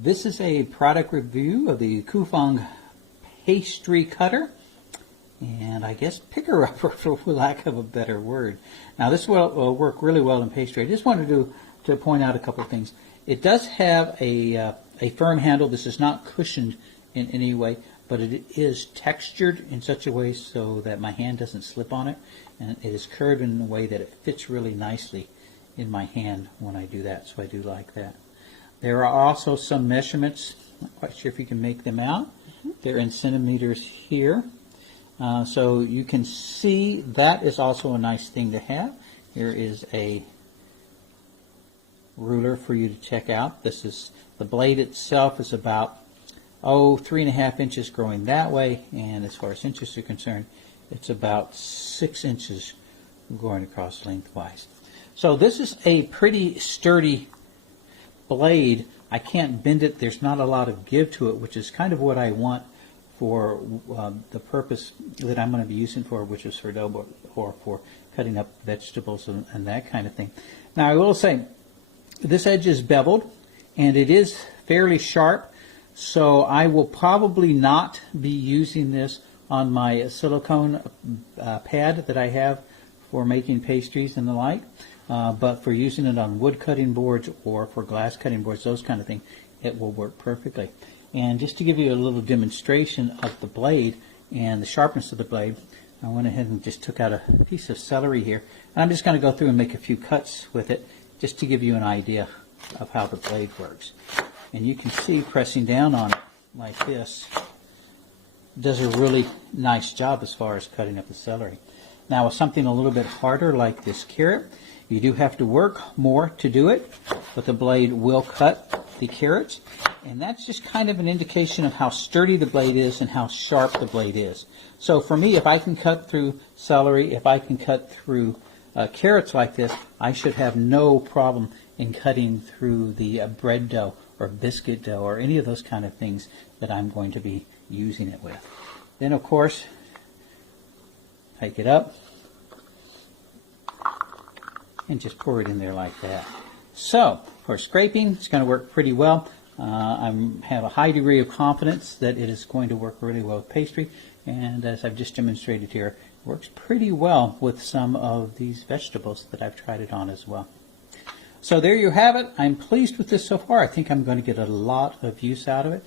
This is a product review of the KUFUNG pastry cutter, and I guess picker upper, for lack of a better word. Now this will work really well in pastry. I just wanted to point out a couple of things. It does have a firm handle. This is not cushioned in any way, but it is textured in such a way so that my hand doesn't slip on it, and it is curved in a way that it fits really nicely in my hand when I do that, so I do like that. There are also some measurements. Not quite sure if you can make them out. They're in centimeters here. So you can see that is also a nice thing to have. Here is a ruler for you to check out. This is the blade itself is about 3.5 inches growing that way, and as far as inches are concerned, it's about 6 inches going across lengthwise. So this is a pretty sturdy blade. I can't bend it. There's not a lot of give to it, which is kind of what I want for the purpose that I'm going to be using for, which is for dough or for cutting up vegetables and that kind of thing. Now I will say this edge is beveled and it is fairly sharp, so I will probably not be using this on my silicone pad that I have for making pastries and the like. But for using it on wood cutting boards or for glass cutting boards, those kind of things, it will work perfectly. And just to give you a little demonstration of the blade and the sharpness of the blade, I went ahead and just took out a piece of celery here. And I'm just going to go through and make a few cuts with it just to give you an idea of how the blade works. And you can see pressing down on it like this does a really nice job as far as cutting up the celery. Now with something a little bit harder like this carrot, you do have to work more to do it, but the blade will cut the carrots, and that's just kind of an indication of how sturdy the blade is and how sharp the blade is. So for me, if I can cut through celery, if I can cut through carrots like this, I should have no problem in cutting through the bread dough or biscuit dough or any of those kind of things that I'm going to be using it with. Then of course, take it up and just pour it in there like that. So for scraping, it's going to work pretty well. I have a high degree of confidence that it is going to work really well with pastry, and as I've just demonstrated here, it works pretty well with some of these vegetables that I've tried it on as well. So there you have it. I'm pleased with this so far. I think I'm going to get a lot of use out of it.